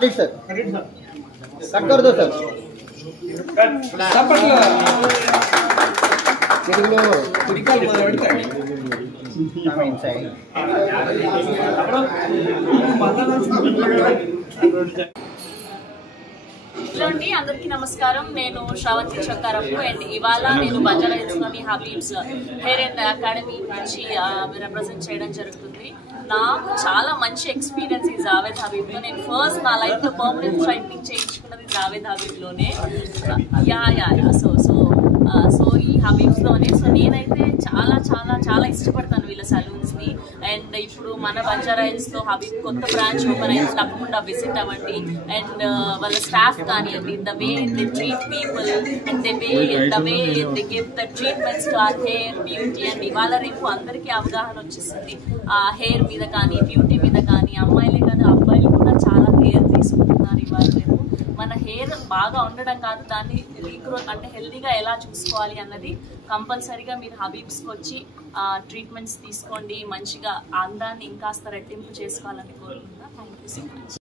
Sir cut कर दो sir అందరికీ నమస్కారం. నేను శ్రావంతి చక్కారపు అండ్ ఇవాళ నేను బంజారా హిల్స్ లోని హబీబ్స్ హెయిర్ అండ్ అకాడమీ నుంచి రిప్రజెంట్ చేయడం జరుగుతుంది. నాకు చాలా మంచి ఎక్స్పీరియన్స్ ఈ జావేద్ హబీబ్ లో. నేను ఫస్ట్ నా లైఫ్ లో పర్మనెంట్ స్ట్రైట్నింగ్ చేయించుకున్నది జావేద్ హబీబ్ లోనే. సో ఈ హబీబ్స్ లోనే. సో నేనైతే చాలా చాలా చాలా ఇష్టపడతాను వీళ్ళ సలూన్స్ ని. అండ్ ఇప్పుడు మన బంజారా హిల్స్ లో హబీబ్ కొత్త బ్రాంచ్ ఓపెన్ అయింది, తప్పకుండా విజిట్ అవ్వండి. అండ్ వాళ్ళ స్టాఫ్ కానివ్వండి, the way they treat people and the way they give the treatments to our hair, beauty. And ఇవాళ రేపు అందరికీ అవగాహన వచ్చేసింది ఆ హెయిర్ మీద కానీ బ్యూటీ మీద కానీ. అమ్మాయిలే కాదు అబ్బాయిలు కూడా చాలా కేర్ తీసుకుంటున్నారు ఇవాళ రేపు. మన హెయిర్ బాగా ఉండడం కాదు, దాన్ని రీగ్రోత్ అంటే హెల్దీగా ఎలా చూసుకోవాలి అన్నది కంపల్సరీగా మీరు హబీబ్స్కి వచ్చి ట్రీట్మెంట్స్ తీసుకోండి. మంచిగా అందాన్ని ఇంకాస్త రెట్టింపు చేసుకోవాలని కోరుకుంటున్నా. Thank you so much.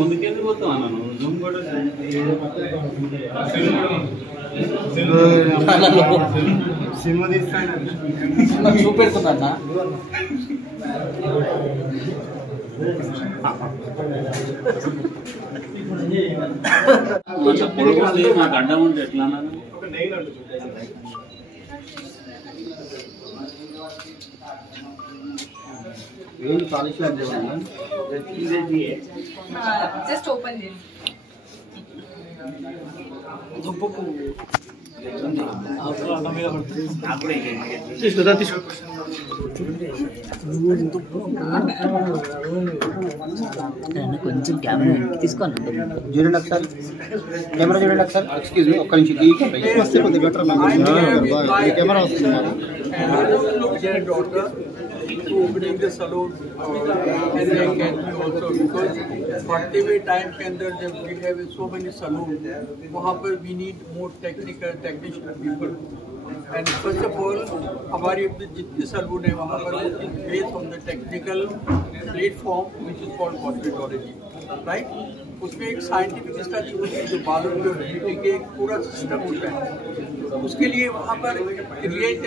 ముందుకెళ్ళి పోతాం అన్నాను జూమ్ కూడా చూపెడుతున్నా నాకు అడ్డం ఉంటే ఎట్లా అన్నాను. జస్ట్ ఓపెన్ చేయండి. కొంచెం కెమెరా తీసుకోండి. చూడండి ఒకసారి కెమెరా చూడండి ఒకసారి. ఎక్స్క్యూజ్ మీ ఒక్క నిమిషం. ఈ వస్తే కొద్దిగా బెటర్ ఈ కెమెరా వస్తుంది. To opening the salon and the academy also, because बढ़ते हुए टाइम के अंदर जब we have so many salon, वहाँ पर we need more technician people. And first of all, हमारी जितनी सलून है वहाँ पर based on the technical platform which is called cosmetology, right? उसमें एक साइंटिफिक स्टडी होती है जो बालों की और ब्यूटी के एक पूरा सिस्टम होता है. उसके लिए वहाँ पर create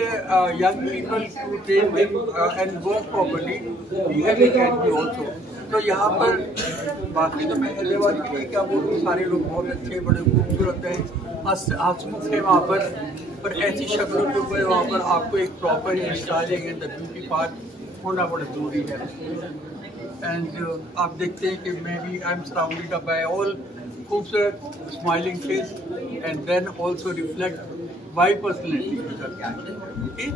young people to train and work properly we have academy also. तो यहाँ पर बाकी तो मैं हैदराबाद के लिए क्या बोलूँ, सारे लोग बहुत अच्छे बड़े खूबसूरत हैं, हंसमुख है वहाँ पर ऐसी शक्लों के ऊपर वहाँ पर आपको एक proper hair styling and the beauty part होना बड़ा जरूरी है. एंड आप देखते हैं कि मैं भी I am surrounded by all खूबसूरत smiling face and then also reflect my personality. Okay,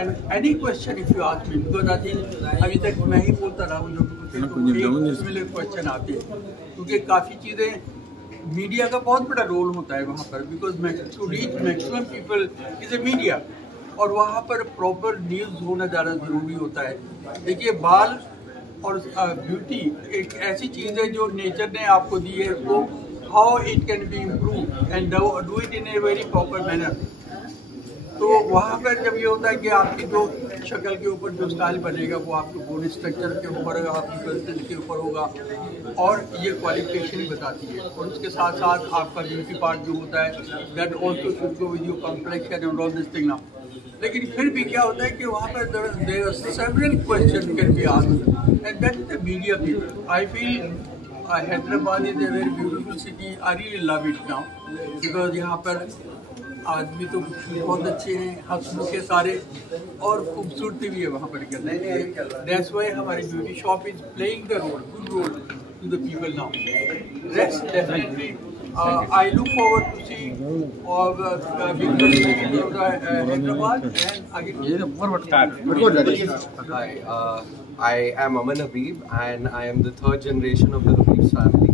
and any question if you ask me, because I think अभी तक मैं ही बोलता रहा हूँ लोगों को, इसमें क्वेश्चन आते हैं क्योंकि काफ़ी चीज़ें मीडिया का बहुत बड़ा रोल होता है वहाँ पर, because to reach maximum people is a media, और वहाँ पर प्रॉपर न्यूज़ होना ज़्यादा ज़रूरी होता है. देखिए बाल और ब्यूटी एक ऐसी चीज़ है जो नेचर ने आपको दी है, वो how it can be improved and do it in a very proper manner. तो वहाँ पर जब ये होता है कि आपकी जो शक्ल के ऊपर जो स्टाइल बनेगा वो आपके बॉडी स्ट्रक्चर के ऊपर होगा, आपकी पर्सनैलिटी के ऊपर होगा, और ये क्वालिफिकेशन ही बताती है. और उसके साथ साथ आपका ब्यूटी पार्ट जो होता है that also should go with your complexion and all this thing now. लेकिन फिर भी क्या होता है कि वहाँ पर there are several question can be asked and that is the media people. I feel Hyderabad is a very beautiful city. I really love it now because यहाँ पर आदमी तो बहुत अच्छे हैं, हंसमुख के सारे, और खूबसूरती भी है वहाँ पर. That's why हमारी beauty shop is playing the role, good role to the people now. Rest definitely. I look forward to see all the big presentation of Hyderabad and again. Hi, I am Aman Habib and I am the third generation of the Habib's family,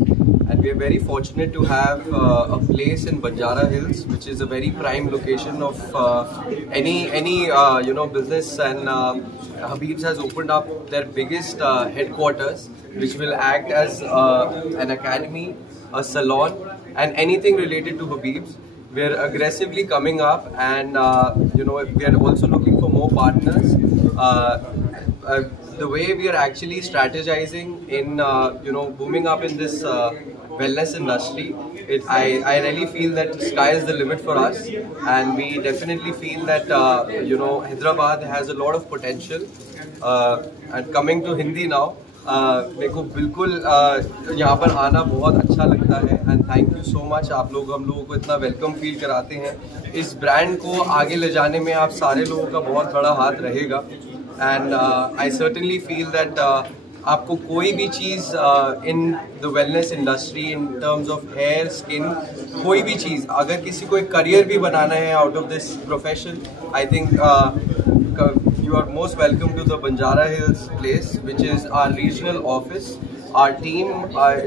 and we are very fortunate to have a place in Banjara Hills, which is a very prime location of any business, and Habib's has opened up their biggest headquarters, which will act as an academy, a salon, and anything related to Habib's. We are aggressively coming up, and we are also looking for more more partners. The way we are actually strategizing in booming up in this wellness industry, I really feel that sky is the limit for us, and we definitely feel that Hyderabad has a lot of potential. And coming to Hindi now, मेरे को बिल्कुल यहाँ पर आना बहुत अच्छा लगता है, and thank you so much. आप लोग हम लोगों को इतना वेलकम फील कराते हैं. इस ब्रांड को आगे ले जाने में आप सारे लोगों का बहुत बड़ा हाथ रहेगा, and I certainly feel that आपको कोई भी चीज़ in the wellness industry in terms of hair, skin, कोई भी चीज़, अगर किसी को एक करियर भी बनाना है out of this profession, I think you are most welcome to the Banjara Hills place, which is our regional office. Our team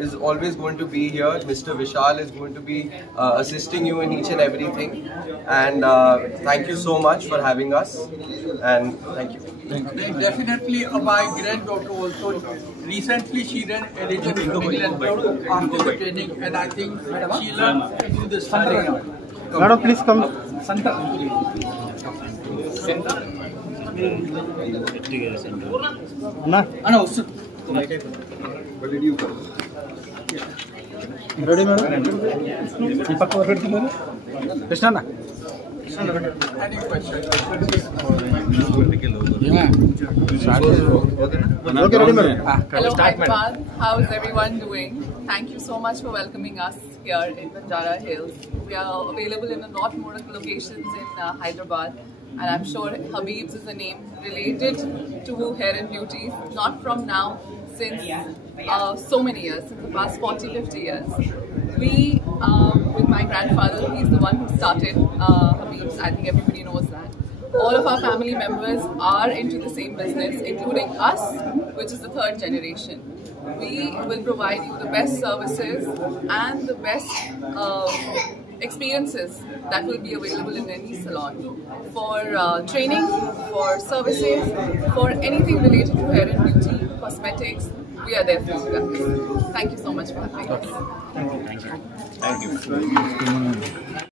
is always going to be here. Mr. Vishal is going to be assisting you in each and everything. And thank you so much for having us. And thank you. Definitely, my granddaughter also recently she ran eligible after the training, and I think she learned to do this. Madam, please come. Na? Ready, madam? Krishna, na? Any questions? Okay, ready, madam? Hello Hyderabad, how's everyone doing? Thank you so much for welcoming us here in Banjara Hills. We are available in a lot more locations in Hyderabad, and I'm sure Habib's is a name related to hair and beauty, not from now, since so many years, in the past 40-50 years. We, with my grandfather, he's the one who started Habib's. I think everybody knows that. All of our family members are into the same business, including us, which is the third generation. We will provide you the best services and the best experiences that will be available in any salon. For training, for services, for anything related to hair and beauty, cosmetics, we are there for you guys. Thank you so much for having us. Thank you.